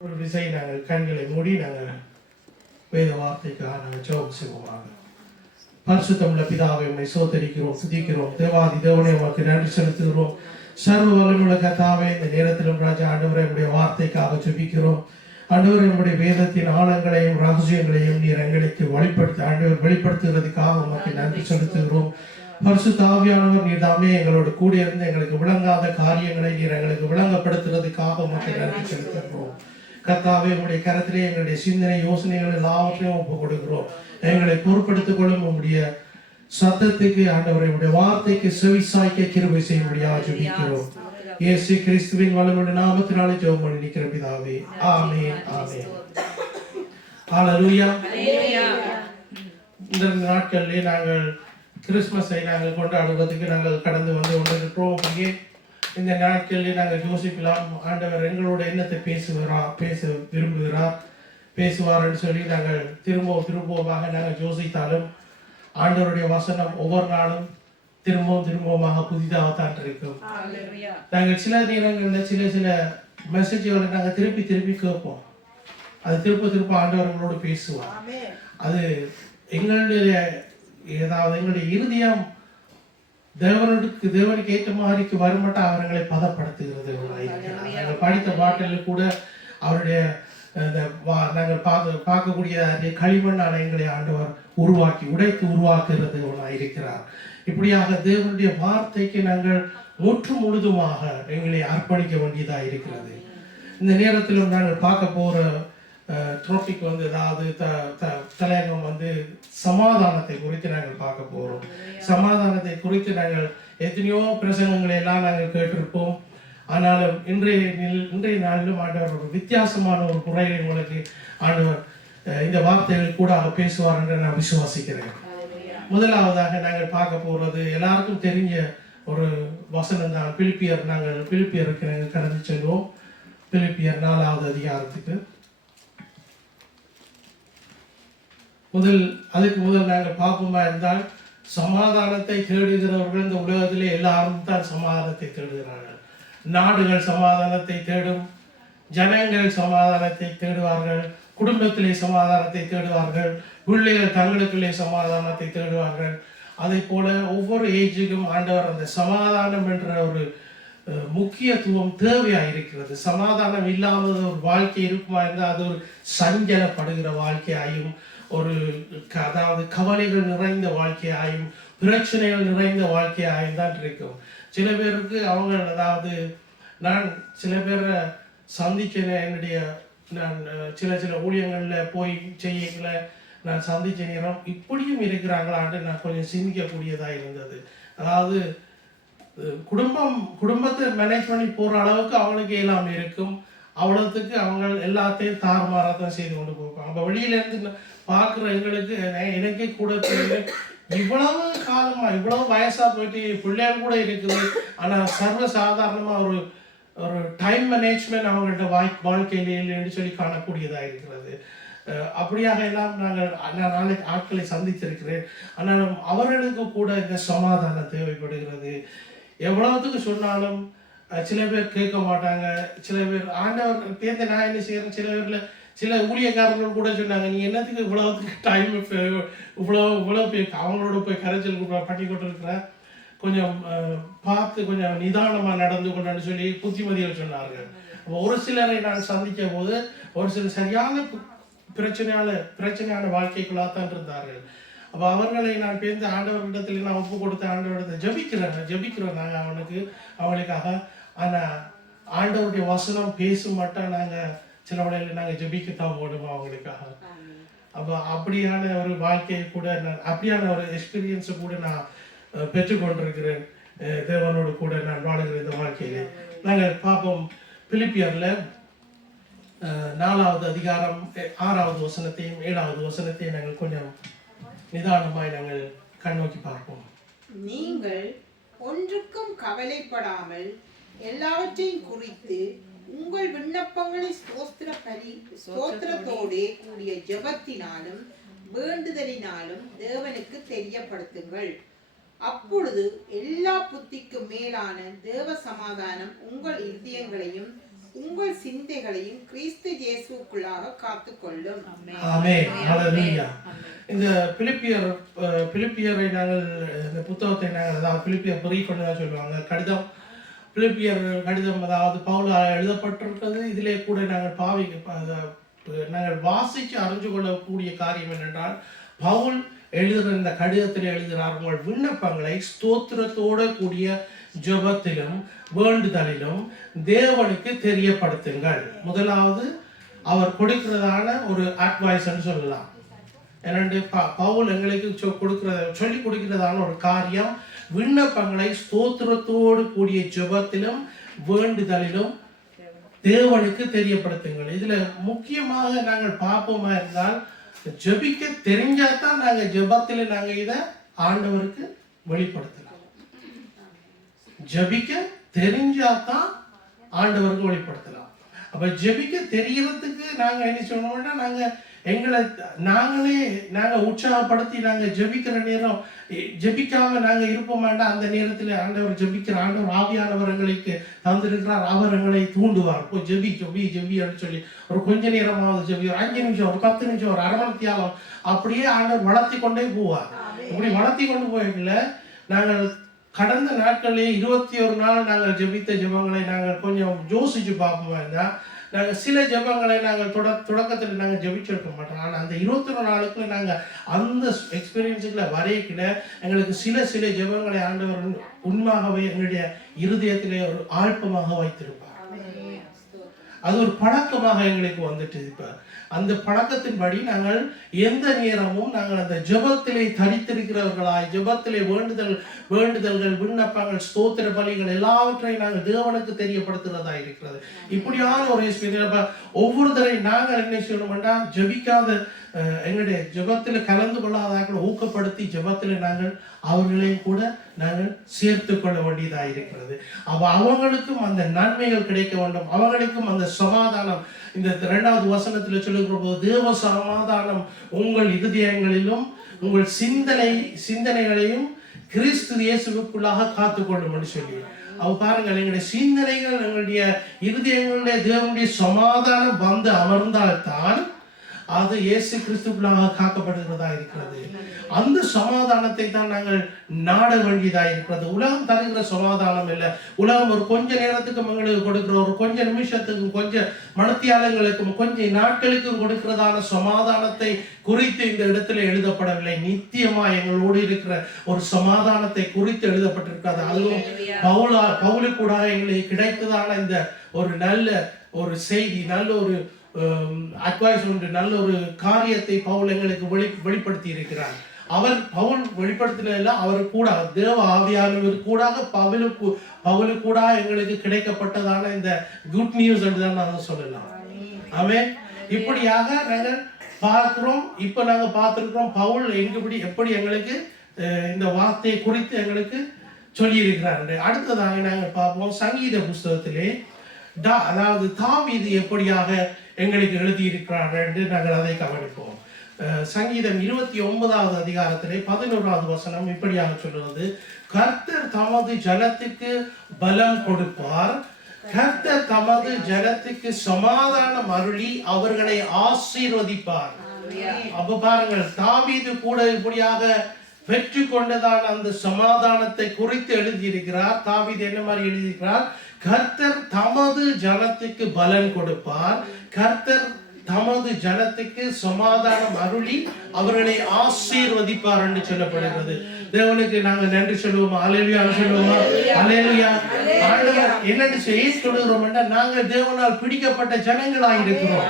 ஒரு விசை நாங்கள் கண்களை மூடி நாங்கள் வேத வார்த்தைக்காக நாங்கள் ஜெபம் செய்வோமாக. பரிசுத்தமுள்ள பிதாவை உம்மை சோதரிக்கிறோம், துதிக்கிறோம். தேவாதி தேவனை உமக்கு நன்றி செலுத்துகிறோம். சர்வ வல்லமையுள்ள கர்த்தாவே, இந்த நேரத்திலும் ராஜா ஆண்டவரே உம்முடைய வார்த்தைக்காக ஜெபிக்கிறோம். ஆண்டவரே உம்முடைய வேதத்தின் ஆழங்களையும் ரகசியங்களையும் நீர் எங்களுக்கு வெளிப்படுத்துகிறதுக்காக உமக்கு நன்றி செலுத்துகிறோம். பரிசுத்த ஆவியானவர் நீர் தாமே எங்களோடு கூட இருந்து எங்களுக்கு விளங்காத காரியங்களை நீர் எங்களுக்கு விளங்கப்படுத்துறதுக்காக உமக்கு நன்றி செலுத்துகிறோம். கர்த்தாவே உம்முடைய கரத்திலே எங்களுடைய சிந்தனை யோசனைகள் எல்லாவற்றையும் ஒப்பு கொடுக்கிறோம். எங்களை பொறுப்படுத்திக் கொள்ளும் உம்முடைய சத்தத்துக்கு ஆண்டவரை உடைய வார்த்தைக்கு செவிசாய்க்க கிருபை செய்யும்படியாக ஜெபிக்கிறோம். இயேசு கிறிஸ்துவின் வல்லமையுள்ள நாமத்தினாலே ஜெபம் பண்ணி நிற்கிற பிதாவே, ஆமென் ஆமென். ஹல்லேலூயா. இந்த நாட்களிலே நாங்கள் கிறிஸ்மஸை நாங்கள் கொண்டாடுவதற்கு நாங்கள் கடந்து வந்து கொண்டிருக்கிறோம். இந்த நாட்களிலே நாங்கள் யோசிக்கலாம், ஆண்டவர் எங்களோட எண்ணத்தை பேச விரும்புகிறார், பேசுவார் என்று சொல்லி நாங்கள் திரும்பமாக நாங்கள் யோசித்தாலும் ஆண்டவருடைய வசனம் ஒவ்வொரு நாளும் திரும்பமாக புதிதாகத்தான் இருக்கும். நாங்கள் சில நேரங்களில் சில மெசேஜ்களை நாங்கள் திருப்பி கேட்போம். அது திருப்ப ஆண்டவர்களோடு பேசுவார். அது எங்களுடைய இருதயம் தேவனுக்கு ஏற்ற மாதிரிக்கு வரும்பட்ட அவர்களை பதப்படுத்துகிறது. நாங்கள் படித்த பாட்டில் கூட அவருடைய நாங்கள் பார்க்கக்கூடிய களிமண்ணான எங்களை ஆண்டவர் உடைத்து உருவாக்குறது இருக்கிறார். இப்படியாக தேவனுடைய வார்த்தைக்கு நாங்கள் முழுதுமாக எங்களை அர்ப்பணிக்க வேண்டியதாக இருக்கிறது. இந்த நேரத்திலும் நாங்கள் பார்க்க போற டாபிக் அதாவது தலையங்கம் சமாதானத்தை குறித்து நாங்கள் பார்க்க போறோம். சமாதானத்தை குறித்து நாங்கள் எத்தனையோ பிரசங்கங்களை எல்லாம் நாங்கள் கேட்டிருப்போம். ஆனாலும் இன்றைய நாளிலும் ஆண்டவர் ஒரு வித்தியாசமான ஒரு முறையை உங்களுக்கு ஆண்டவர் இந்த வார்த்தைகள் கூட பேசுவார் என்று நான் விசுவாசிக்கிறேன். முதலாவதாக நாங்கள் பார்க்க போறது எல்லாருக்கும் தெரிஞ்ச ஒரு வசனம் தான். பிலிப்பியருக்கு நாங்கள் கடந்து செல்வோம். பிலிப்பியர் 4வது அதிகாரத்துக்கு அதுக்கு முதல் நாங்கள் பார்ப்போமா இருந்தால், சமாதானத்தை தேடுகிறவர்கள் இந்த உலகத்திலே எல்லாரும் தான் சமாதானத்தை தேடுகிறார்கள். நாடுகள் சமாதானத்தை தேடும், ஜனங்கள் சமாதானத்தை தேடுவார்கள், குடும்பத்திலே சமாதானத்தை தேடுவார்கள், பிள்ளைகள் தங்களுக்குள்ளே சமாதானத்தை தேடுவார்கள். அதே போல ஒவ்வொரு ஏஜுக்கும் ஆண்டவர் அந்த சமாதானம் என்ற ஒரு முக்கியத்துவம் தேவையாக இருக்கிறது. சமாதானம் இல்லாத ஒரு வாழ்க்கை இருக்குமா இருந்தால் அது ஒரு சஞ்சலப்படுகிற வாழ்க்கையாயும், அதாவது கவலைகள் நிறைந்த வாழ்க்கையாயும், பிரச்சனைகள் நிறைந்த வாழ்க்கையாயும் தான் இருக்கும். சில பேருக்கு அதாவது நான் சில பேரை சந்திச்சேன். நான் சில ஊழியங்களில் போய் செய்யல நான் சந்திச்ச நேரம் இப்படியும் இருக்கிறாங்களான்னு நான் கொஞ்சம் சிந்திக்கக்கூடியதாக இருந்தது. அதாவது குடும்பத்தை மேனேஜ் பண்ணி போகிற அளவுக்கு அவங்களுக்கு எல்லாம் இருக்கும். அவ்வளோத்துக்கு அவங்க எல்லாத்தையும் தாறுமாறாதான் செய்து கொண்டு போவாங்க. அப்போ வெளியிலேருந்து பார்க்குற எனக்கே கூட இவ்வளவு காலமாக இவ்வளவு வயசாக போயிட்டு பிள்ளைகள் கூட இருக்குது. ஆனால் சர்வசாதாரணமாக ஒரு டைம் மேனேஜ்மெண்ட் அவங்கள்ட்ட வாழ்க்கையிலே இல்லைன்னு சொல்லி காணக்கூடியதாக இருக்கிறது. அப்படியாக எல்லாம் நான் நாளைக்கு ஆட்களை சந்தித்திருக்கிறேன். ஆனாலும் அவர்களுக்கு கூட இந்த சமாதானம் தேவைப்படுகிறது. எவ்வளவுத்துக்கு சொன்னாலும் சில பேர் கேட்க மாட்டாங்க. சில பேர் ஆண்டவர் தேர்ந்த நான் என்ன செய்யறேன், சில ஊழியக்காரர்கள் கூட சொன்னாங்க, நீ என்னத்துக்கு இவ்வளவுக்கு டைம் இவ்வளோ அவங்களோட போய் கரைச்சல் பண்ணி கொண்டு இருக்கிற, கொஞ்சம் பார்த்து கொஞ்சம் நிதானமாக நடந்து கொண்டான்னு சொல்லி புத்திமதிகள் சொன்னார்கள். ஒரு சிலரை நான் சந்திக்க போது ஒரு சில சரியான பிரச்சனையான வாழ்க்கைக்குள்ளாக தான் இருந்தார்கள். அப்போ அவர்களை நான் பேர்ந்து ஆண்டவரிடத்தில் நான் ஒப்பு கொடுத்த ஆண்டவரிடத்தை ஜபிக்கிறோம் நாங்கள் அவங்களுக்காக. ஆனால் ஆண்டவருடைய வசனம் பேசும் மட்டும் நாங்கள் சில வேளையில் நாங்கள் ஜபிக்கத்தான் போடுவோம் அவங்களுக்காக. அப்போ அப்படியான ஒரு வாழ்க்கையை கூட அப்படியான ஒரு எக்ஸ்பீரியன்ஸை கூட நான் பெற்றுக்கொண்டிருக்கிறேன். தேவனோடு கூட நான் வாழுகிற இந்த வாழ்க்கையிலே நாங்கள் பார்ப்போம். பிலிப்பியர்ல 4வது அதிகாரம் 6வது வசனத்தையும் 7வது வசனத்தையும் நாங்கள் கொஞ்சம் நிதானமாய் நாங்கள் கண்ணோக்கி பார்ப்போம். நீங்கள் ஒன்றுக்கும் கவலைப்படாமல் எல்லாவற்றையும் குறித்து உங்கள் விண்ணப்பங்களை ஸ்தோத்திரத்தோடே கூடிய ஜெபத்தினாலும் வேண்டுதலினாலும் தேவனுக்கு தெரியப்படுத்துங்கள். அப்பொழுது எல்லா புத்திக்கும் மேலான தேவ சமாதானம் உங்கள் இருதயங்களையும் உங்கள் சிந்தைகளையும் கிறிஸ்து இயேசுவுக்குள்ளாக காத்துக்கொள்ளும். ஆமென். ஹல்லேலூயா. இந்த பிலிப்பியரை நாங்கள் இந்த புத்தகத்தை நாங்கள் அதாவது பிலிப்பியர் பிரீஃப் தான் சொல்லுவாங்க கடிதம். பிலிப்பியர் கடிதம் அதாவது பவுலால் எழுதப்பட்டிருக்கிறது. இதிலே கூட நாங்கள் நாங்கள் வாசித்து அறிஞ்சு கொள்ளக்கூடிய காரியம் என்னென்றால் பவுல் எழுதுகிற இந்த கடிதத்தில் எழுதுகிறார், உங்கள் விண்ணப்பங்களை ஸ்தோத்திரத்தோடு கூடிய ஜெபத்திலும் வேண்டுதலிலும் தேவனுக்கு தெரியப்படுத்துங்கள். முதலாவது அவர் கொடுக்கிறதான ஒரு அட்வைஸ் சொல்லலாம். என்னென்று பவுல் எங்களுக்கு சொல்லி கொடுக்கிறதான ஒரு காரியம், விண்ணப்பங்களை ஸ்தோத்திரத்தோடு கூடிய ஜெபத்திலும் வேண்டுதலிலும் தேவனுக்கு தெரியப்படுத்துங்கள். இதுல முக்கியமாக நாங்கள் பார்ப்போமா இருந்தால் ஜெபிக்க தெரிஞ்சாதான் நாங்க ஜெபத்துல நாங்க இதை ஆண்டவருக்கு வெளிப்படுத்தலாம். ஜெபிக்க தெரிஞ்சாதான் ஆண்டவருக்கு வெளிப்படுத்தலாம். அப்ப ஜெபிக்க தெரியறதுக்கு நாங்க என்ன சொன்னோம்னா நாங்க உற்சாகப்படுத்தி நாங்க ஜெபிக்கிற நேரம் ஜெபிக்காம நாங்க இருப்போம் வேண்டாம். அந்த நேரத்தில் ஆண்டவர் ஜெபிக்கிற ஆண்டவர் ஆவியானவர் எங்களுக்கு தந்திருக்கிறார். அவர் எங்களை தூண்டுவார், இப்போ ஜெபி ஜெபி ஜெபி அப்படின்னு சொல்லி ஒரு கொஞ்ச நேரமாவது ஜெபி, ஒரு 5 நிமிஷம், ஒரு 10 நிமிஷம், ஒரு அரை மணி தியாலம் அப்படியே ஆண்டவர் வளர்த்தி கொண்டே போவார். இப்படி வளர்த்தி கொண்டு போய்கல நாங்கள் கடந்த நாட்களிலே 21 நாள் நாங்கள் ஜெபித்த ஜெபங்களை நாங்கள் கொஞ்சம் யோசிச்சு பார்ப்போம் இருந்தால் நாங்கள் சில ஜெபங்களை நாங்கள் தொடக்கத்தில் நாங்கள் ஜெபிச்சிருக்க மாட்டோம். ஆனால் அந்த 21 நாளுக்குள்ள நாங்கள் அந்த எக்ஸ்பீரியன்ஸுக்குள்ள வரையக்கிட எங்களுக்கு சில ஜெபங்களை ஆண்டவர் உண்மையாகவே எங்களுடைய இருதயத்திலே ஒரு ஆழ்ப்பமாக வைத்திருப்பார். அது ஒரு பழக்கமாக எங்களுக்கு வந்துட்டு இப்போ அந்த பழக்கத்தின்படி நாங்கள் எந்த நேரமும் நாங்கள் அந்த ஜெபத்திலே தரித்திருக்கிறவர்களாய் ஜெபத்திலே வேண்டுதல்கள் விண்ணப்பங்கள் ஸ்தோத்திர பலிகள் எல்லாவற்றையும் நாங்கள் தேவனுக்கு தெரியப்படுத்துகிறதா இருக்கிறது. இப்படியான ஒரு எக்ஸ்பீரியன்ஸ் ஒவ்வொரு தடவை நாங்கள் என்ன செய்யணும்னா ஜெபிக்காத எங்களுடைய ஜெபத்தில் கலந்து கொள்ளாதாக்களை ஊக்கப்படுத்தி ஜெபத்தில் நாங்கள் அவர்களையும் கூட நாங்கள் சேர்த்து கொள்ள வேண்டியதாக இருக்கிறது. அப்போ அவங்களுக்கும் அந்த நன்மைகள் கிடைக்க வேண்டும், அவங்களுக்கும் அந்த சமாதானம். இந்த 2வது வசனத்தில் சொல்லுகிற போது தேவ சமாதானம் உங்கள் இருதயங்களிலும் உங்கள் சிந்தனைகளையும் கிறிஸ்து இயேசுவுக்குள்ளாக காத்துக்கொள்ளும் சொல்லி அவ பாருங்கள், எங்களுடைய சிந்தனைகள் எங்களுடைய இருதயங்களுடைய தேவனுடைய சமாதானம் வந்து அமர்ந்தால்தான் அது இயேசு கிறிஸ்துவுக்குள்ளாக காக்கப்படுகிறதா இருக்கிறது. அந்த சமாதானத்தை தான் நாங்கள் நாட வேண்டியதா இருக்கிறது. உலகம் தருகிற சமாதானம் இல்லை. உலகம் ஒரு கொஞ்ச நேரத்துக்கும் எங்களுக்கு கொடுக்கிற ஒரு கொஞ்ச நிமிஷத்துக்கும் கொஞ்ச மணித்தியாலங்களுக்கும் கொஞ்ச நாட்களுக்கும் கொடுக்கிறதான சமாதானத்தை குறித்து இந்த இடத்துல எழுதப்படவில்லை. நித்தியமா எங்களோடு இருக்கிற ஒரு சமாதானத்தை குறித்து எழுதப்பட்டிருக்காது. அதுவும் பவுலுக்கூட எங்களுக்கு கிடைத்ததான இந்த ஒரு நல்ல ஒரு செய்தி, நல்ல ஒரு அட்வைஸ் ஒன்று, நல்ல ஒரு காரியத்தை பவுல் எங்களுக்கு வெளிப்படுத்தி இருக்கிறார். பவுல் வெளிப்படுத்தினதில்ல, அவர் கூட தேவ ஆவியானவர் கூட பவுலு கூட எங்களுக்கு கிடைக்கப்பட்டதான இந்த குட் நியூஸ் தான் நாங்கள் சொல்லலாம். ஆமென். இப்படியாக நாங்கள் பார்க்கிறோம். இப்ப நாங்க பார்த்திருக்கிறோம் பவுல் எப்படி எங்களுக்கு இந்த வார்த்தையை குறித்து எங்களுக்கு சொல்லி இருக்கிறார். அடுத்ததாக நாங்கள் பார்ப்போம் சங்கீத புஸ்தகத்திலே அதாவது தாவீது எப்படியாக எங்களுக்கு எழுதியிருக்கிறார் என்று நாங்கள் அதை கவனிப்போம். சங்கீதம் 29வது அதிகாரத்திலே 11வது வசனம் இப்படியாக சொல்கிறது, கர்த்தர் தமது ஜனத்துக்கு பலம் கொடுப்பார், கர்த்தர் தமது ஜனத்துக்கு சமாதானம் அருளி அவர்களை ஆசீர்வதிப்பார். அப்ப பாருங்கள், தாவீது கூட இப்படியாக பெற்று கொண்டதான அந்த சமாதானத்தை குறித்து எழுதியிருக்கிறார். தாவீது என்ன மாதிரி எழுதியிருக்கிறார்? கர்த்தர் தமது ஜனத்துக்கு பலன் கொடுப்பார், கர்த்தர் தமது ஜனத்துக்கு சமாதானம் அருளி அவர்களை ஆசீர்வதிப்பார் என்று சொல்லப்படுகிறது. தேவனுக்கு நாங்கள் நன்றி சொல்லுவோமா? அல்லேலூயா சொல்லுவோமா? அல்லேலூயா. ஆண்டவர் என்னன்னு சொல்லுகிறோம் என்றால் நாங்கள் தேவனால் பிடிக்கப்பட்ட ஜனங்களாக இருக்கிறோம்.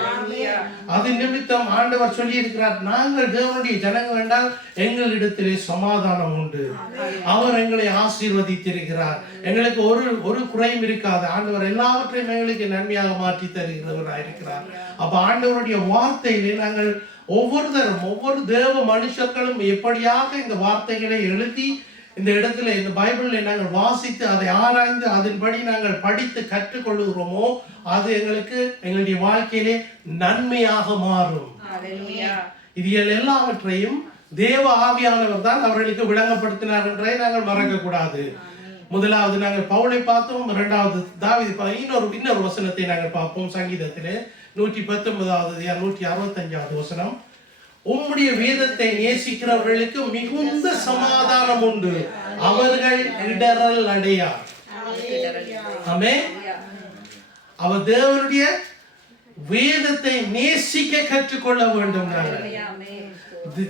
அது நிமித்தம் ஆண்டவர் சொல்லி இருக்கிறார், நாங்கள் தேவனுடைய ஜனங்கள் என்றால் எங்களிடத்திலே சமாதானம் உண்டு, அவர் எங்களை ஆசீர்வதித்திருக்கிறார், எங்களுக்கு ஒரு குறையும் இருக்காது. ஆண்டவர் எல்லாவற்றையும் எங்களுக்கு நன்மையாக மாற்றி தருகிறவராக இருக்கிறார். அப்ப ஆண்டவருடைய வார்த்தையிலே நாங்கள் ஒவ்வொரு தேவ மனுஷர்களும் எப்படியாக இந்த வார்த்தைகளை எழுதி இந்த இடத்துல இந்த பைபிளை நாங்கள் வாசித்து அதை ஆராய்ந்து அதன்படி நாங்கள் படித்து கற்றுக்கொள்ளுகிறோமோ அது எங்களுடைய வாழ்க்கையிலே நன்மையாக மாறும். இது எல்லாவற்றையும் தேவ ஆவியானவர் தான் அவர்களுக்கு விளங்கப்படுத்தினார் என்றே நாங்கள் மறக்க கூடாது. முதலாவது நாங்கள் பவுலை பார்த்தோம், இரண்டாவது தாவீது. இன்னொரு வசனத்தை நாங்கள் பார்ப்போம். சங்கீதத்திலே 119வது 165வது வசனம். உம்முடைய வேதத்தை நேசிக்கிறவர்களுக்கு மிகுந்த சமாதானம் உண்டு, அவர்கள் இடறல் அடையார். ஆமென். அவர் தேவனுடைய வேதத்தை நேசிக்க கற்றுக்கொள்ள வேண்டும். நாங்கள்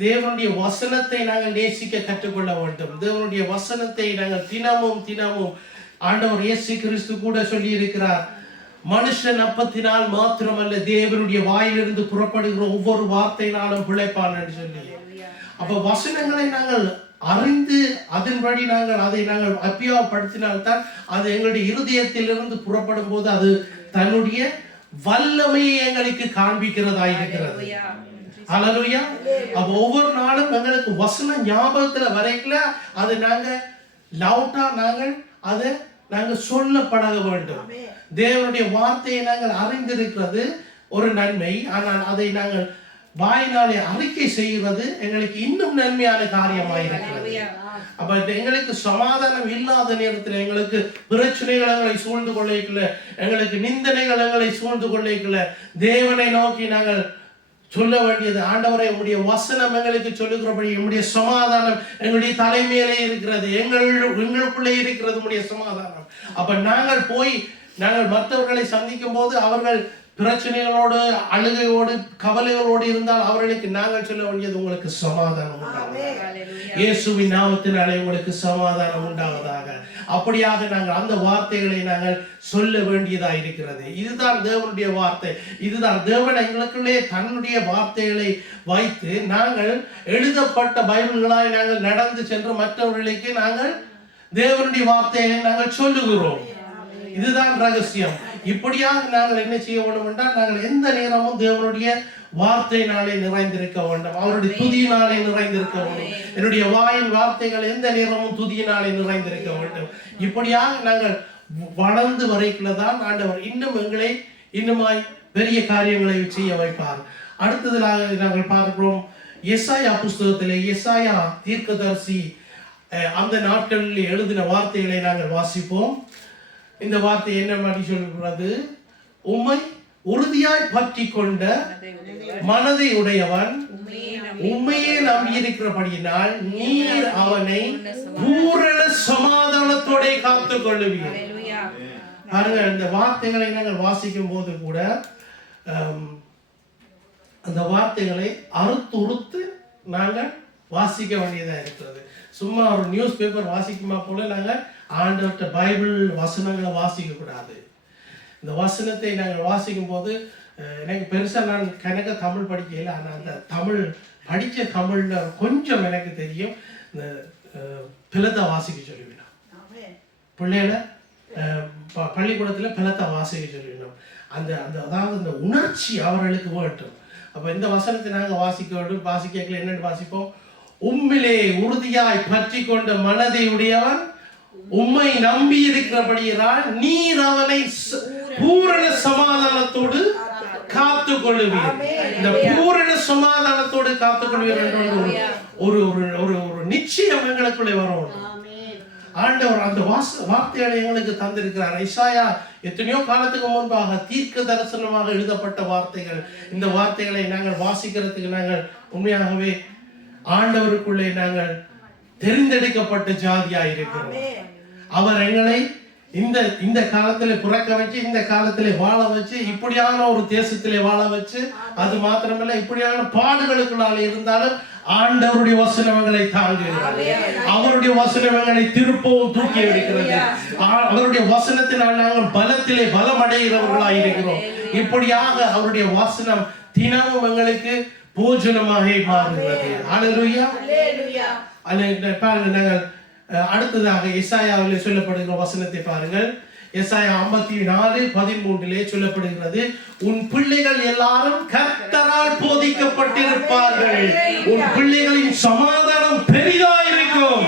தேவனுடைய வசனத்தை நாங்கள் நேசிக்க கற்றுக்கொள்ள வேண்டும். தேவனுடைய வசனத்தை நாங்கள் தினமும் ஆண்டவர் இயேசு கிறிஸ்து கூட சொல்லி இருக்கிறார், மனுஷன் அப்பத்தினால் மாத்திரமல்ல தேவனுடைய வாயிலிருந்து புறப்படுகிற ஒவ்வொரு வார்த்தையினாலும் பிழைப்பான் என்று சொல்லி. அப்ப வசனங்களை நாங்கள் அறிந்து அதன்படி அதை நாங்கள் அப்பியாவப்படுத்தினால்தான் அது எங்களுடைய இருதயத்திலிருந்து புறப்படும் போது அது தன்னுடைய வல்லமையை எங்களுக்கு காண்பிக்கிறதா இருக்கிறது. ஹல்லேலூயா. அப்ப ஒவ்வொரு நாளும் எங்களுக்கு வசனம் ஞாபகத்துல வரைக்கல அது நாங்க லவுட்டா நாங்க சொல்ல பழக வேண்டும். தேவனுடைய வார்த்தையை நாங்கள் அறிந்திருக்கிறது ஒரு நன்மை, ஆனால் அதை நாங்கள் வாயினாலே அறிக்கை செய்கிறது எங்களுக்கு இன்னும் நன்மையான காரியமாயிருக்கிறது. அப்ப எங்களுக்கு சமாதானம் இல்லாத நேரத்தில் எங்களுக்கு பிரச்சனைகள் எங்களை சூழ்ந்து கொள்ளைக்குள்ள, எங்களுக்கு நிந்தனைகள் எங்களை சூழ்ந்து கொள்ளைக்குள்ள தேவனை நோக்கி நாங்கள் சொல்ல வேண்டியது, ஆண்டவரை உம்முடைய வசனம் எங்களுக்கு சொல்லுகிறபடி உம்முடைய சமாதானம் எங்களுடைய தலைமையிலே இருக்கிறது, எங்களுக்குள்ளே இருக்கிறது உம்முடைய சமாதானம். அப்ப நாங்கள் மற்றவர்களை சந்திக்கும் போது அவர்கள் பிரச்சனைகளோடு அழுகையோடு கவலைகளோடு இருந்தால் அவர்களுக்கு நாங்கள் சொல்ல வேண்டியது, உங்களுக்கு சமாதானம் உண்டாவதாக, இயேசுவின் நாமத்தினாலே உங்களுக்கு சமாதானம் உண்டாவதாக. அப்படியாக நாங்கள் அந்த வார்த்தைகளை நாங்கள் சொல்ல வேண்டியதா இருக்கிறது. இதுதான் தேவனுடைய வார்த்தை. இதுதான் தேவன் எங்களுக்குள்ளே தன்னுடைய வார்த்தைகளை வைத்து நாங்கள் எழுதப்பட்ட பைபிள்களாய் நாங்கள் நடந்து சென்று மற்றவர்களுக்கு நாங்கள் தேவனுடைய வார்த்தையை நாங்கள் சொல்லுகிறோம். இதுதான் ரகசியம். இப்படியாக நாங்கள் என்ன செய்ய வேண்டும் என்றால், நாங்கள் எந்த நேரமும் தேவனுடைய வார்த்தையினாலே நிறைந்திருக்க வேண்டும், அவருடைய துதியினாலே நிறைந்திருக்க வேண்டும். என்னுடைய வாயின் வார்த்தைகள் எந்த நேரமும் துதியினாலே நிறைந்திருக்க வேண்டும். இப்படியாக நாங்கள் வளர்ந்து வரைக்குள்ளதான் ஆண்டவர் எங்களை இன்னுமாய் பெரிய காரியங்களை செய்ய வைப்பார். அடுத்ததாக நாங்கள் பார்க்கிறோம், எசாயா புஸ்தகத்திலே எசாயா தீர்க்கதரிசி அந்த நாட்களில் எழுதின வார்த்தைகளை நாங்கள் வாசிப்போம். இந்த வார்த்தை என்ன மாதிரி சொல்கிறது? உம்மை உறுதியாய் பற்றி கொண்ட மனதை உடையவன் உண்மையே நம்பியிருக்கிறபடியினால் நீர் அவனை பூரண சமாதானத்தோட காத்துக் கொள்ளுவீர். பாருங்க, இந்த வார்த்தைகளை நாங்கள் வாசிக்கும் போது கூட அந்த வார்த்தைகளை அறுத்து நாங்கள் வாசிக்க வேண்டியதாக இருக்கிறது. சும்மா ஒரு நியூஸ் பேப்பர் வாசிக்குமா போல நாங்கள் ஆண்டவர்கிட்ட பைபிள் வசனங்களை வாசிக்க கூடாது. இந்த வசனத்தை நாங்கள் வாசிக்கும் போது எனக்கு பெருசாக நான் கணக்க தமிழ் படிக்கல, ஆனால் அந்த தமிழ் படித்த தமிழ்ல கொஞ்சம் எனக்கு தெரியும். இந்த பிளத்தை வாசிக்க சொல்லிவிடும், பிள்ளைகளை பள்ளிக்கூடத்தில் பிளத்தை வாசிக்க சொல்லிவிடும். அந்த அதாவது அந்த உணர்ச்சி அவர்களுக்கு வேண்டும். அப்போ இந்த வசனத்தை நாங்கள் வாசிக்க என்னென்னு வாசிப்போம்? உம்மிலே உறுதியாய் பற்றி கொண்ட மனதை உடையவன் உம்மை நம்பி இருக்கிறபடியால் நீர் அவனை பூரண சமாதானத்தோடு காத்துக் கொள்ளுவீர். இந்த பூரண சமாதானத்தோடு காத்துக் கொள்வீர் என்ற ஒரு நிச்சயம் எங்களுக்குள்ளே வரும். ஆண்டவர் அந்த வார்த்தைகளை எங்களுக்கு தந்திருக்கிறார். எசாயா எத்தனையோ காலத்துக்கு முன்பாக தீர்க்க தரிசனமாக எழுதப்பட்ட வார்த்தைகள். இந்த வார்த்தைகளை நாங்கள் வாசிக்கிறதுக்கு நாங்கள் உண்மையாகவே ஆண்டவருக்குள்ளே நாங்கள் தெரிந்தெடுக்கப்பட்ட ஜாதியாக இருக்கிறோம். அவர் எங்களை இந்த காலத்திலே பிறக்க வச்சு, இந்த காலத்திலே வாழ வச்சு, இப்படியான ஒரு தேசத்திலே வாழ வச்சு, அது மாத்திரமல்ல இப்படியான பாடுகளுக்குள்ளாலே இருந்தாலும் ஆண்டவருடைய வசனங்களை தாங்குகிறது. அவருடைய வசனங்களை திருப்பவும் தூக்கி எடுக்கிறது. அவருடைய வசனத்தினால் நாங்கள் பலத்திலே பலம் அடைகிறவர்களாக இருக்கிறோம். இப்படியாக அவருடைய வசனம் தினமும் எங்களுக்கு போஜனமாக மாறுகிறது. ஹல்லேலூயா. பாருங்கள், நாங்கள் அடுத்ததாக எசாயாவில் சொல்லப்படுகிற வசனத்தை பாருங்கள். எசாயா 54:13 சொல்லப்படுகிறது, உன் பிள்ளைகள் எல்லாரும் கர்த்தரால் போதிக்கப்பட்டிருப்பார்கள், உன் பிள்ளைகளின் சமாதானம் பெரிதாயிருக்கும்.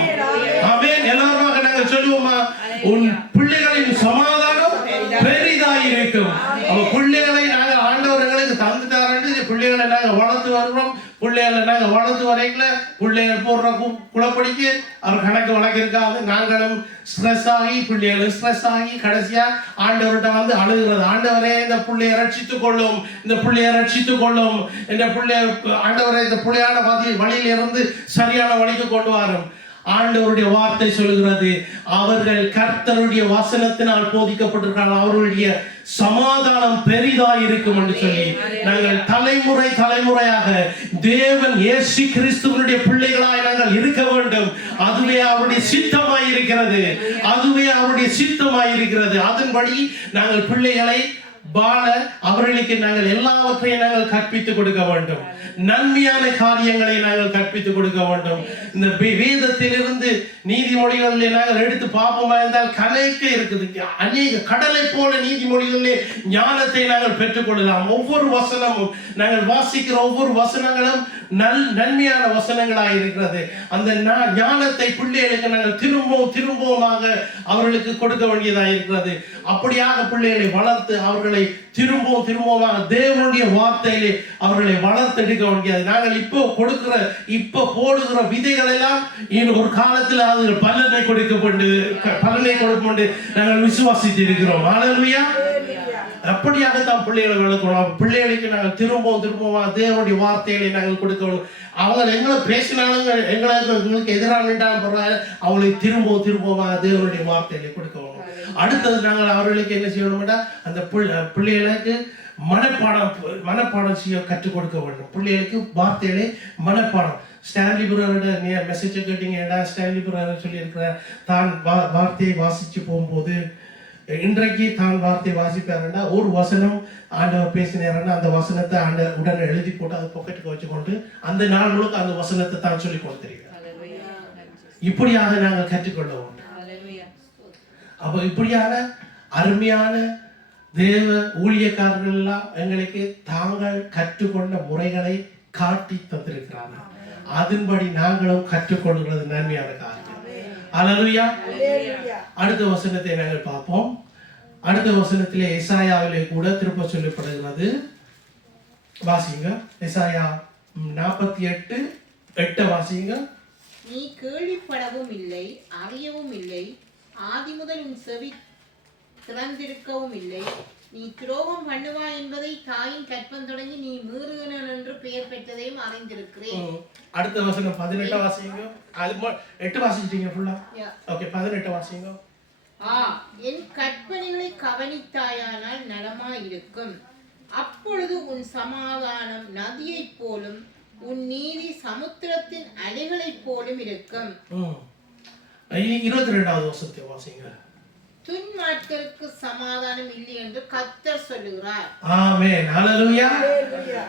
ஆமென். எல்லாரும் நாங்கள் சொல்லுவோமா? உன் பிள்ளைகளின் சமாதானம் பெரிதாயிருக்கும். அவ பிள்ளைகளை நாங்கள் ஆண்டவர் எங்களுக்கு தந்துட்டாரு பிள்ளைகளை நாங்கள் வளர்த்து வருகிறோம். பிள்ளைகளை நாங்கள் வளர்த்து வரைக்கல பிள்ளைகள் போடுற குளப்படிக்கு அவர் கணக்கு வழக்கு இருக்காது. நாங்களும் ஸ்ட்ரெஸ் ஆகி பிள்ளைகளும் ஸ்ட்ரெஸ் ஆகி கடைசியா ஆண்டவர்கிட்ட வந்து அழுகிறது. ஆண்டவரே இந்த பிள்ளையை ரட்சித்துக் கொள்ளும், இந்த பிள்ளையை ரட்சித்துக் கொள்ளும், இந்த பிள்ளைய ஆண்டவரை இந்த பிள்ளையான வழியிலிருந்து சரியான வழிக்கு கொண்டு வரும். ஆண்டவருடைய வார்த்தை சொல்கிறது, அவர்கள் கர்த்தருடைய வசனத்தினால் போதிக்கப்பட்டிருக்கிறார்கள், அவர்களுடைய சமாதானம் பெரிதாய் இருக்கும் என்று சொல்லி நாங்கள் தலைமுறையாக தேவன் இயேசு கிறிஸ்துவினுடைய பிள்ளைகளாய் நாங்கள் இருக்க வேண்டும். அதுவே அவருடைய சித்தமாய் இருக்கிறது, அதுவே அவருடைய சித்தமாய் இருக்கிறது. அதன்படி நாங்கள் பிள்ளைகளை வாழ அவர்களுக்கு நாங்கள் எல்லாவற்றையும் நாங்கள் கற்பித்துக் கொடுக்க வேண்டும். நன்மையான காரியங்களை நாங்கள் கற்பித்துக் கொடுக்க வேண்டும். இந்த வேதத்திலிருந்து நீதிமொழிகளிலே நாங்கள் எடுத்து பார்ப்போமா இருந்தால் கணக்கு இருக்குது. அநேக கடலை போல நீதிமொழிகளிலே ஞானத்தை நாங்கள் பெற்றுக்கொள்ளலாம். ஒவ்வொரு வசனமும் நாங்கள் வாசிக்கிற ஒவ்வொரு வசனங்களும் நன்மையான வசனங்களாக இருக்கிறது. அந்த ஞானத்தை பிள்ளைகளுக்கு நாங்கள் திரும்பவுமாக அவர்களுக்கு கொடுக்க வேண்டியதாக இருக்கிறது. அப்படியாக பிள்ளைகளை வளர்த்து அவர்களை திரும்பவுமாக தேவனுடைய வார்த்தையிலே அவர்களை வளர்த்தெடுக்க வேண்டியது. நாங்கள் இப்போ போடுகிற விதைகள் எல்லாம் இன்னும் ஒரு காலத்தில் அது பலனை கொடுக்கப்பட்டு நாங்கள் விசுவாசித்து இருக்கிறோம். ஹல்லேலூயா. அப்படியாகத்தான் பிள்ளைகளை வளர்க்கணும். பிள்ளைகளுக்கு நாங்கள் திரும்பவும் தேவனுடைய வார்த்தைகளை நாங்கள் கொடுக்கணும். அவங்க எங்களை பேசினாலும் எங்களுக்கு எதிராக நின்றாலும் பரவாயில்ல, அவங்களை திரும்பவும் தேவனுடைய வார்த்தைகளை கொடுக்கணும். அடுத்தது நாங்கள் அவர்களுக்கு என்ன செய்யணும்னா அந்த பிள்ளைகளுக்கு மனப்பாடம் செய்ய கற்றுக் கொடுக்க வேண்டும். பிள்ளைகளுக்கு வார்த்தைகளை மனப்பாடம். ஸ்டான்லி பிரதரோட மெசேஜ் கேட்டீங்கன்னா ஸ்டான்லி பிரதர் சொல்லியிருக்கிறார், தான் வார்த்தையை வாசிச்சு போகும்போது இன்றைக்கு தான் வார்த்தை வாசிப்பாருன்னா ஒரு வசனம் ஆண்டவர் பேசினாருன்னா அந்த வசனத்தை ஆண்டவர் உடனே எழுதி போட்டு அதை பாக்கெட்டுக்கு வச்சுக்கொண்டு அந்த நாள் முழுக்க அந்த வசனத்தை தான் சொல்லி கொடுத்திருக்கிறார். இப்படியாக நாங்கள் கற்றுக்கொள்ள வேண்டும். அப்போ இப்படியான அருமையான தேவ ஊழியக்காரர்கள் எல்லாம் எங்களுக்கு தாங்கள் கற்றுக்கொண்ட முறைகளை காட்டி தந்திருக்கிறார்கள். அதன்படி நாங்களும் கற்றுக்கொள்கிறது நன்மையான காரியம். அல்லேலூயா. அடுத்த வசனத்தை நாங்கள் பார்ப்போம். அடுத்த வசனத்திலே எசாயாவிலே கூட திருப்ப சொல்லப்படுகிறது. வாசிங்க. எசாயா 48:8 வாசிங்க. நீ கேள்விப்படவும் இல்லை, அறியவும் இல்லை, ஆதி முதல் உன் செவி திறந்திருக்கவும் இல்லை. நீ துரோகம் பண்ணுவாய் என்பதை தாயின் கற்பம் தொடங்கி நீ மீறுகிறவன் என்று பெயர் பெற்றதையும் அறிந்திருக்கிறேன். அடுத்த வசனம் 18 வாசிங்க. 8 வாசிட்டீங்க ஃபுல்லா. ஓகே, 18 வாசிங்க. என் கற்பனைகளை கவனித்தாயானால் நலமாயிருக்கும். அப்பொழுது உன் சமாதானம் நதியைப் போலும் உன் நீதி சமுத்திரத்தின் அலைகளைப் போலும் இருக்கும். 22வது வசனத்தை வாசிங்க. துன்மார்க்கருக்கு சமாதானம் இல்லை என்று கர்த்தர் சொல்லுகிறார். ஆமென். ஹல்லேலூயா.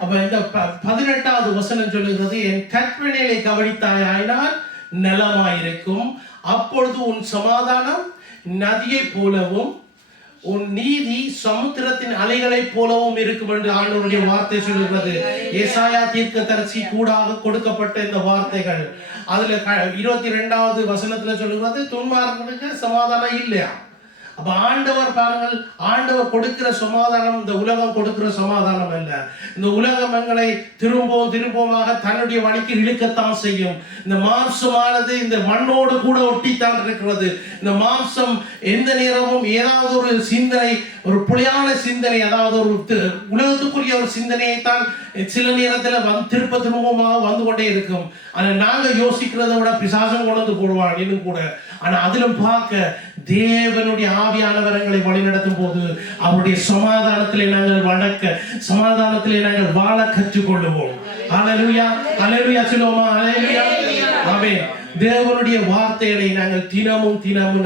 அப்ப இந்த 18வது வசனம் சொல்லுகிறது, என் கற்பனைகளை கவனித்தாயானால் நலமாயிருக்கும். அப்பொழுது உன் சமாதானம் நதியைப் போலவும் உன் நீதி சமுத்திரத்தின் அலைகளைப் போலவும் இருக்கும் என்று ஆண்டவருடைய வார்த்தை சொல்லுகிறது. ஏசாயா தீர்க்கதரிசி கூடாக கொடுக்கப்பட்ட இந்த வார்த்தைகள். அதுல 22வது வசனத்துல சொல்லுகிறது, துன்மார்க்கனுக்கு சமாதானம் இல்லையா. அப்ப ஆண்டவர் பாருங்கள், ஆண்டவர் கொடுக்கிற சமாதானம் இந்த உலகம் கொடுக்கிற சமாதானம் அல்ல. இந்த உலகம் எங்களை திரும்பமாக தன்னுடைய வழிக்கு இழுக்கத்தான் செய்யும். இந்த மாம்சமானது இந்த மண்ணோடு கூட ஒட்டித்தான் இருக்கிறது. இந்த மாம்சம் எந்த நேரமும் ஏதாவது ஒரு சிந்தனை, ஒரு புலியான சிந்தனை, அதாவது ஒரு உலகத்துக்குரிய ஒரு சிந்தனையை தான் சில நேரத்தில் திரும்பமாக வந்து கொண்டே இருக்கும். ஆனால் நாங்கள் யோசிக்கிறத விட பிசாசம் கொண்டு போடுவான் இன்னும் கூட. ஆனால் அதிலும் பார்க்க தேவனுடைய ஆவியானவர் எங்களை வழிநடத்தும் போது அவருடைய சமாதானத்திலே நாங்கள் வாழ கற்றுக்கொள்ளுவோம். ஹல்லேலூயா. ஹல்லேலூயா சொல்லுவோமா? ஹல்லேலூயா. ஆமென். தேவனுடைய வார்த்தைகளை நாங்கள் தினமும்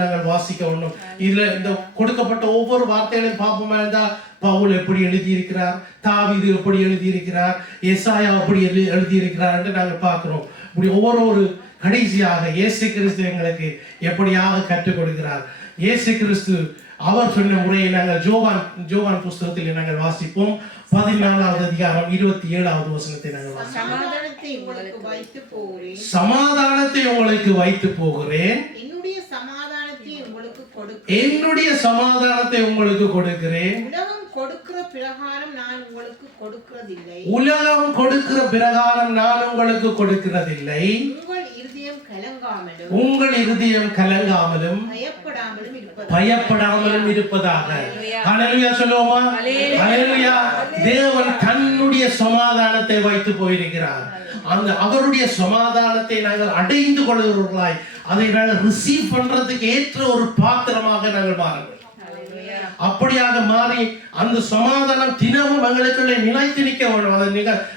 நாங்கள் வாசிக்க வேண்டும். இதுல இந்த கொடுக்கப்பட்ட ஒவ்வொரு வார்த்தைகளையும் பார்ப்போமா இருந்தா, பவுல் எப்படி எழுதியிருக்கிறார், தாவீது எப்படி எழுதியிருக்கிறார், எசாயா எப்படி எழுதியிருக்கிறார் என்று நாங்கள் பார்க்கிறோம். இப்படி ஒவ்வொரு கடைசியாக இயேசு கிறிஸ்து எங்களுக்கு எப்படியாக கற்றுக் கொடுக்கிறார். இயேசு கிறிஸ்து அவர் சொன்ன முறையை நாங்கள் ஜோவான் புஸ்தகத்தில் நாங்கள் வாசிப்போம். 14வது அதிகாரம் 27வது வசனத்தை நாங்கள் வாசிப்போம். சமாதானத்தை உங்களுக்கு வைத்து போகிறேன், என்னுடைய சமாதானத்தை உங்களுக்கு கொடுக்கிறேன். உலகம் கொடுக்கிற பிரகாரம் நான் உங்களுக்கு கொடுக்கிறதில்லை. உலகம் கொடுக்கிற பிரகாரம் நான் உங்களுக்கு கொடுக்கிறதில்லை. உங்கள் இருதயம் கலங்காமலும் பயப்படாமலும் இருப்பதாக. ஹல்லேலூயா சொல்லுவோமா? ஹல்லேலூயா. தேவன் தன்னுடைய சமாதானத்தை வைத்து போயிருக்கிறார். அந்த அவருடைய சமாதானத்தை நாங்கள் அடைந்து கொள்கிறவர்களாய் அதை நாங்கள் ரிசீவ் பண்றதுக்கு ஏற்ற ஒரு பாத்திரமாக நாங்கள் மாறுவோம். அப்படியாக மாறி அந்த சமாதானம் தினமும் எங்களுக்குள்ளே நிலைத்து நிற்க வேண்டும். அதை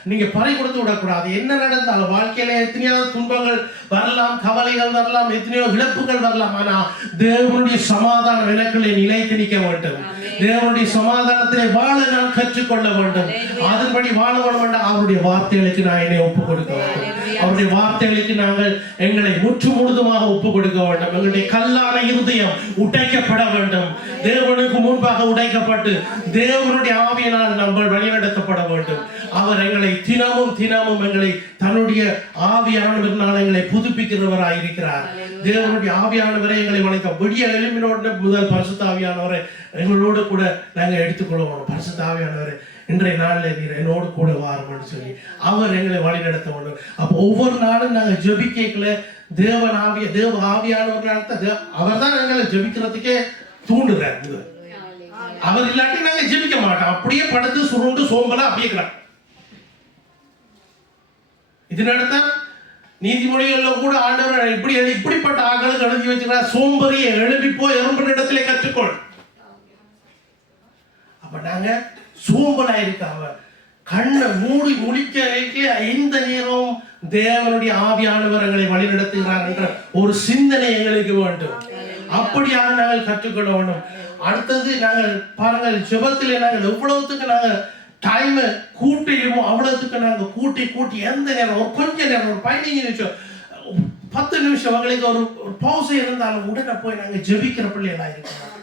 நீங்க பறி கொடுத்து விடக்கூடாது. என்ன நடந்தாலும் வாழ்க்கையில எத்தனையோ துன்பங்கள் வரலாம், கவலைகள் வரலாம், எத்தனையோ இழப்புகள் வரலாம். ஆனா தேவனுடைய சமாதானம் எனக்குள்ளே நிலைத்து நிற்க வேண்டும். தேவனுடைய சமாதானத்திலே வாழ நான் கற்றுக்கொள்ள வேண்டும். அதன்படி வாழ வேண்டும். அவருடைய வார்த்தைகளுக்கு நான் என்னை ஒப்புக் கொடுக்க வேண்டும். அவருடைய வார்த்தைகளுக்கு நாங்கள் எங்களை முற்று முழுதுமாக ஒப்புக் கொடுக்க வேண்டும். எங்களுடைய கல்லான இருதயம் உடைக்கப்பட வேண்டும். தேவனுக்கு முன்பாக உடைக்கப்பட்டு தேவனுடைய ஆவியினால் நம்ம வழிநடத்தப்பட வேண்டும். அவர் எங்களை தினமும் எங்களை தன்னுடைய ஆவியானவரினால் எங்களை புதுப்பிக்கிறவராய் இருக்கிறார். தேவனுடைய ஆவியானவரை எங்களை வணக்க விடிய எலும்பினோடு முதல் பரிசுத்த ஆவியானவரை எங்களோடு கூட நாங்கள் எடுத்துக்கொள்வோம். பரிசுத்த ஆவியானவரை இன்றைய நாளில் நீர் என்னோடு கூட வாரும்னு சொல்லி அவர் எங்களை வழி நடத்த வேண்டும். அப்போ ஒவ்வொரு நாளும் நாங்கள் ஜெபிக்கல தேவ ஆவியானவர்களால் அவர் தான் எங்களை ஜெபிக்கிறதுக்கே தூண்டுறார். அவர் இல்லாட்டி நாங்க ஜெபிக்க மாட்டோம். அப்படியே படுத்து சுருண்டு சோம்பலா அப்படியே கிடக்கும். இதனால்தான் நீதிமொழிகள்ல கூட ஆண்டவர் இப்படிப்பட்ட ஆக்களுக்கு எழுதி வச்சுக்கிறார். சோம்பரியை எழுப்பி போய் எறும்பு இடத்திலே கற்றுக்கொள். அப்ப நாங்க சோம்பலா இருக்காம கண்ணை மூடி முடிக்க எந்த நேரம் தேவனுடைய ஆவியானவர் எங்களை வழி நடத்துகிறார் என்ற ஒரு சிந்தனை எங்களுக்கு வேண்டும். அப்படியாக நாங்கள் கற்றுக்கொள்ள வேண்டும். அடுத்தது நாங்கள் பாருங்கள், ஜெபத்திலே நாங்கள் எவ்வளவுத்துக்கு நாங்கள் டைம் கூட்டிடுமோ அவ்வளவுத்துக்கு நாங்கள் கூட்டி எந்த நேரம் ஒரு கொஞ்ச நேரம் ஒரு 15 நிமிஷம் 10 நிமிஷம் அவங்களுக்கு ஒரு பவுசை இருந்தாலும் உடனே போய் நாங்கள் ஜெபிக்கிற பிள்ளைகளா இருக்கிறோம்.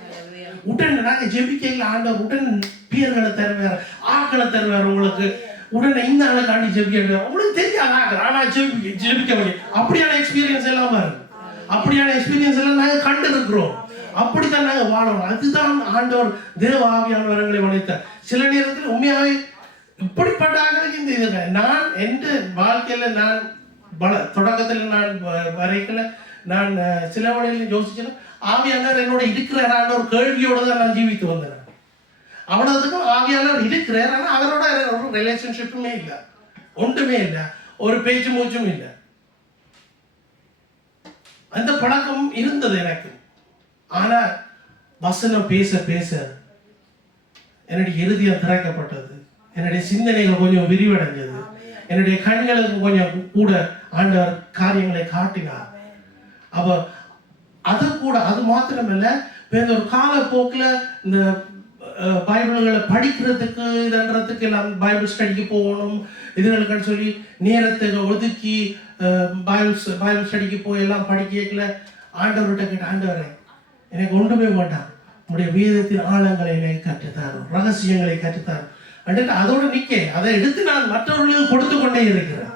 உடனே நாங்கள் ஜெபிக்கல ஆண்டவர் உடன் பியர்களை தருவார், ஆக்களை தருவார். உங்களுக்கு உடனே இந்த ஆளுக்காண்டி ஜெபிக்க உங்களுக்கு தெரியாது ஆக்கள், ஆனா ஜெபிக்க முடியும். அப்படியான எக்ஸ்பீரியன்ஸ் எல்லாம் வரும். அப்படியான எக்ஸ்பீரியன்ஸ் எல்லாம் நாங்கள் கண்டு இருக்கிறோம். அப்படித்தான் நாங்கள் வாழணும். அதுதான் ஆண்டவர் தேவ ஆவியானவர்களை வளைத்தார். சில நேரத்தில் உண்மையாகவே இப்படிப்பட்ட ஆக்களுக்கு இந்த இது நான் எந்த வாழ்க்கையில நான் தொடக்கத்தில் நான் வரைக்கல நான் சில வழியில் யோசிச்சேன். ஆவியானவர் என்னோட இருக்கிறார் ஒரு கேள்வியோட தான் நான் ஜீவித்து வந்தேன். அவ்வளவுக்கும் ஆவியானவர் இருக்கிறார், ஆனால் அவரோட ஒரு ரிலேஷன்ஷிப்புமே இல்லை, ஒன்றுமே இல்லை, ஒரு பேச்சு மூச்சும் இல்லை. அந்த பழக்கம் இருந்தது எனக்கு. ஆனா வசனம் பேச பேச என்னுடைய இருதயம் திறக்கப்பட்டது. என்னுடைய சிந்தனைகள் கொஞ்சம் விரிவடைஞ்சது. என்னுடைய கண்களுக்கு கொஞ்சம் கூட ஆண்டவர் காரியங்களை காட்டினார். அப்ப அது கூட அது மாத்திரமில்லை, ஒரு காலப்போக்கில் இந்த பைபிள்களை படிக்கிறதுக்கு இதன்றதுக்கு எல்லாம் பைபிள் ஸ்டடிக்கு போகணும் இதுகளுக்குன்னு சொல்லி நேரத்தை ஒதுக்கி பைபிள் ஸ்டடிக்கு போய் எல்லாம் படிக்கல. ஆண்டவர்கிட்ட கேட்ட, ஆண்டவரே எனக்கு ஒன்றுமே மாட்டான், உங்களுடைய வேதத்தின் ஆழங்களை எனக்கு கற்றுத்தாரும், ரகசியங்களை கற்றுத்தாரும். அதோட நிக்க அதை எடுத்து நான் மற்றவர்களுக்கு கொடுத்து கொண்டே இருக்கிறேன்.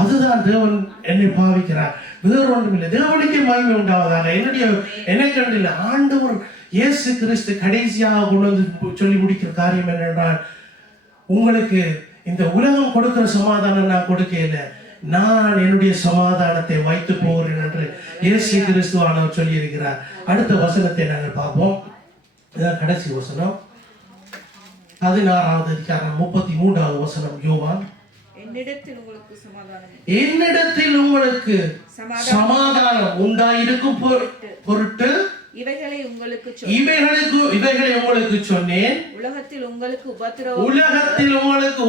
அதுதான் தேவன் என்னை பாவிக்கிறார், வேறு ஒன்றும் இல்லை. தேவனுக்கே மகிமை உண்டாவதாக. எனக்கு இல்லை, ஆண்டவர் இயேசு கிறிஸ்து கடைசியாக கொண்டு வந்து சொல்லி முடிக்கிற காரியம் என்னென்றால், உங்களுக்கு இந்த உலகம் கொடுக்கிற சமாதானம் நான் கொடுக்கல, நான் என்னுடைய சமாதானத்தை வைத்து போகிறேன் என்று இயேசு கிறிஸ்துவானவர் சொல்லி இருக்கிறார். அடுத்த வசனத்தை நாங்கள் பார்ப்போம். இதான் கடைசி வசனம், 16வது அதிகாரம் 33வது வசனம். யோவான், என்னிடத்தில் உங்களுக்கு சமாதானம் உண்டாயிருக்கும் பொருட்டு இவைகளை உங்களுக்கு சொன்னேன். உலகத்தில் உங்களுக்கு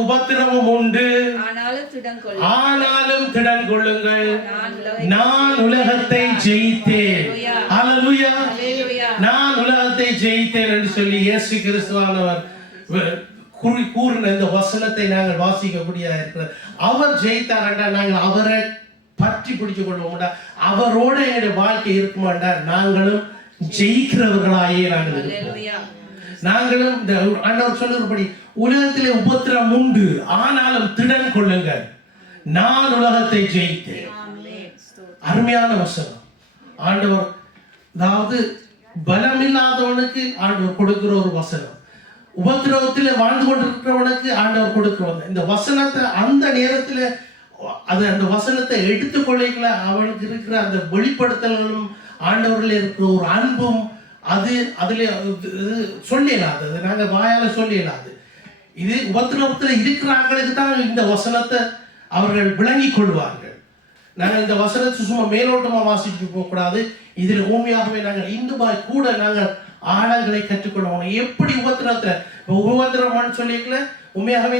உபத்திரவம் உண்டு, ஆனாலும் திடன் கொள்ளுங்கள், நான் உலகத்தை ஜெயித்தேன். ஹல்லேலூயா. நான் உலகத்தை ஜெயித்தேன் என்று சொல்லி இயேசு கிறிஸ்துவானவர் கூறின இந்த வசனத்தை நாங்கள் வாசிக்கக்கூடியதா இருக்கிறது. அவர் ஜெயித்தார் என்றால் நாங்கள் அவரை பற்றி பிடிச்சு கொள்வோம்டா, அவரோட எங்களுடைய வாழ்க்கை இருக்குமாண்டா நாங்களும் ஜெயிக்கிறவர்களாயே நாங்கள் இருப்போம். நாங்களும் இந்த ஆண்டவர் சொல்லுறபடி உலகத்திலே உபத்திரம் உண்டு, ஆனாலும் திடன் கொள்ளுங்கள், நான் உலகத்தை ஜெயித்தேன். அருமையான வசனம். ஆண்டவர், அதாவது பலமில்லாதவனுக்கு ஆண்டவர் கொடுக்கிற ஒரு வசனம். உபத்திரவத்தில் வாழ்ந்து கொண்டிருக்கிறவனுக்கு ஆண்டவர் கொடுக்கிறவங்க இந்த வசனத்தை அந்த நேரத்தில் அந்த வசனத்தை எடுத்துக்கொள்ளைகள அவனுக்கு இருக்கிற அந்த வெளிப்படுத்தல்களும் ஆண்டவரில் இருக்கிற ஒரு அன்பும் அதுல சொல்லிடலாது. அது நாங்கள் வாயால சொல்லிடலாது. இது உபத்திரவத்தில் இருக்கிறாங்களுக்கு தான் இந்த வசனத்தை அவர்கள் விளங்கி கொள்வார்கள். நாங்கள் இந்த வசனத்தை சும்மா மேலோட்டமாக வாசிட்டு போகக்கூடாது. இதில் உண்மையாகவே நாங்கள் இன்னுமாய் கூட நாங்கள் ஆழங்களை கற்றுக்கொள்வோம். எப்படி உபத்திரவம்னு சொல்லிக்கல உண்மையாகவே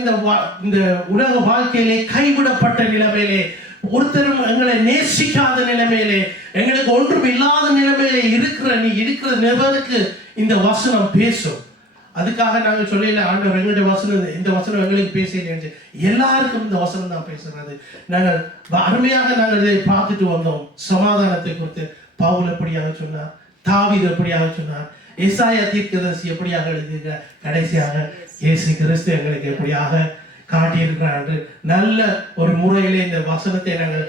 இந்த உலக வாழ்க்கையிலே கைவிடப்பட்ட நிலைமையிலே, ஒருத்தரும் எங்களை நேசிக்காத நிலைமையிலே, எங்களுக்கு ஒன்றும் இல்லாத நிலைமையிலே நீ இருக்கிற நபருக்கு இந்த வசனம் பேசும். அதுக்காக நாங்கள் சொல்லல ஆண்டவர் எங்களுடைய வசனம் இந்த வசனம் எங்களுக்கு பேசல, எல்லாருக்கும் இந்த வசனம் தான் பேசுறது. நாங்கள் அருமையாக நாங்கள் இதை பார்த்துட்டு வந்தோம். சமாதானத்தை குறித்து பவுல் எப்படியாக சொன்னார், தாவீது எப்படியாக சொன்னார், எசாயா தீர்க்கதரிசி எப்படியாக எழுதியிருக்க, கடைசியாக இயேசு கிறிஸ்து எங்களுக்கு எப்படியாக காட்டியிருக்கிறார் என்று நல்ல ஒரு முறையிலே இந்த வசனத்தை நாங்கள்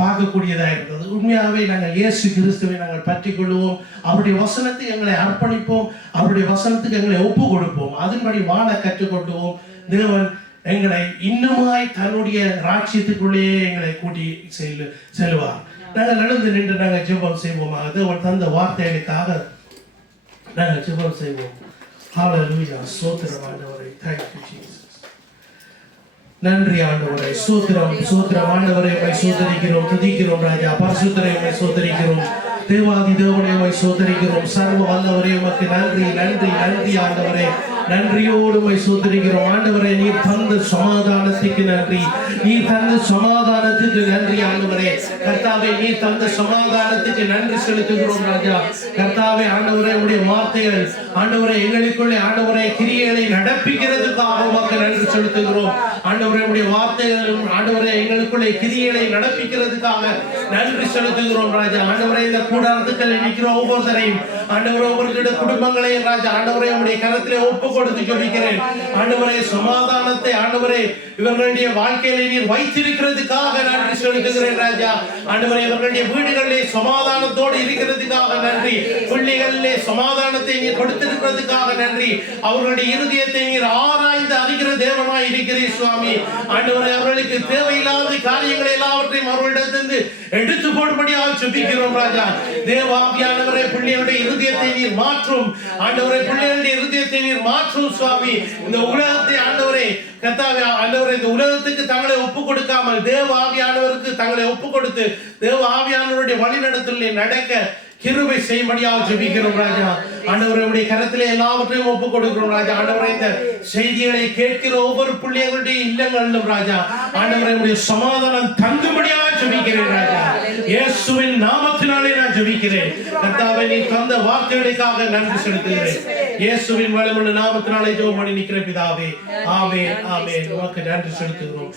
பார்க்கக்கூடியதாக இருக்கிறது. உண்மையாகவே நாங்கள் இயேசு கிறிஸ்துவை நாங்கள் பற்றி கொள்வோம், அவருடைய வசனத்தை எங்களை அர்ப்பணிப்போம், அவருடைய வசனத்துக்கு எங்களை ஒப்பு கொடுப்போம், அதன்படி வாழ கற்றுக்கொள்வோம். தேவன் எங்களை இன்னுமாய் தன்னுடைய ராட்சியத்துக்குள்ளேயே எங்களை கூட்டி செல்வார். நாங்கள் நடந்து நின்று நாங்கள் ஜெபம் செய்வோம். தேவன் தந்த வார்த்தைகளுக்காக நாங்கள் ஜெபம் செய்வோம். ஹல்லேலூயா. ஸ்தோத்திரம் ஆண்டவரே. Thank you Jesus. நன்றி ஆண்டவரே. ஸ்தோத்திரம் ஆண்டவரே. உம்மை ஸ்தோத்திரிக்கிறோம், துதிக்கிறோம் ராஜா. பரிசுத்தரே உம்மை ஸ்தோத்திரிக்கிறோம், தேவாதி தேவனே உம்மை ஸ்தோத்திரிக்கிறோம், சர்வ வல்லவரே உமக்கு நன்றி நன்றி நன்றி ஆண்டவரே. நன்றியோடு உம்மை ஸ்தோத்திரிக்கிறோம் ஆண்டவரே. நீர் தந்த சமாதானத்துக்கு நன்றி, நீர் தந்த சமாதானத்துக்கு நன்றி ஆண்டவரே. கர்த்தாவே நீர் தந்த சமாதானத்துக்கு நன்றி செலுத்துகிறோம் ராஜா. கர்த்தாவே ஆண்டவரே உடைய வார்த்தைகள் ஆண்டவரே எங்களுக்குள்ளே ஆண்டவரே கிரியைகளை நடப்பிக்கிறதுக்காக உமக்கு நன்றி செலுத்துகிறோம் ஆண்டவரே. உடைய வார்த்தைகள் ஆண்டவரே எங்களுக்குள்ளே கிரியைகளை நடப்பிக்கிறதுக்காக நன்றி செலுத்துகிறோம் ராஜா. ஆண்டவரே இந்த கூடாரத்துக்கள் நிற்கிற ஒவ்வொருத்தரையும் ஆண்டவரே ஒவ்வொருடைய குடும்பங்களையும் ராஜா ஆண்டவரே உடைய கரத்திலே ஒப்பு கொடுத்து ஜெபிக்கிறேன் ஆண்டவரே. சமாதானத்தை ஆண்டவரே இவர்களுடைய வாழ்க்கையிலே நீர் வைத்திருக்கிறதுக்காக நன்றி செலுத்துகிறேன் ராஜா. ஆண்டவரே இவர்களுடைய வீடுகளிலே சமாதானத்தோடு இருக்கிறதுக்காக நன்றி, பிள்ளைகளிலே சமாதானத்தை நீர் கொடுத்திருக்கிறதுக்காக நன்றி. அவர்களுடைய இருதயத்தை நீர் ஆராய்ந்து அறிகிற தேவனாய் இருக்கிறீர் சுவாமி. ஆண்டவரே அவர்களுக்கு தேவையில்லாத காரியங்களை எல்லாவற்றையும் அவர்களிடத்திலிருந்து எடுத்து போடும்படியாக ஜெபிக்கிறோம் ராஜா. தேவாவியானவரே பிள்ளைகளுடைய இருதயத்தை நீர் மாற்றும் ஆண்டவரே, பிள்ளைகளுடைய இருதயத்தை நீர் மாற்றும் சுவாமி. இந்த உலகத்தை ஆண்டவரே கர்த்தாவே ஆண்டவரே இந்த உலகத்துக்கு தங்களை ஒப்பு கொடுக்காமல் தேவ ஆவியானவருக்கு தங்களை ஒப்பு கொடுத்து தேவ ஆவியானவருடைய வழிநடத்தலிலே நடக்க கிருபை செய்யும்படியாக ஜெபிக்கிறோம் ராஜா. ஆண்டவருடைய கரத்திலே எல்லாவற்றையும் ஒப்பு கொடுக்கிறோம் ராஜா. ஆண்டவரே இந்த செய்திகளை கேட்கிற ஒவ்வொரு பிள்ளைகளுடைய இல்லங்களிலும் ராஜா ஆண்டவருடைய சமாதானம் தங்கும்படியாக ஜெபிக்கிறேன் ராஜா. இயேசுவின் நாமத்தினாலே நான் ஜெபிக்கிறேன் கர்த்தாவே. நீ தந்த வார்த்தைகளுக்காக நன்றி செலுத்துகிறேன். இயேசுவின் வல்லமையுள்ள நாமத்தினாலே ஜெபம் பண்ணி நிற்கிற பிதாவே. ஆமென் ஆமென். உமக்கு நன்றி செலுத்துகிறோம்.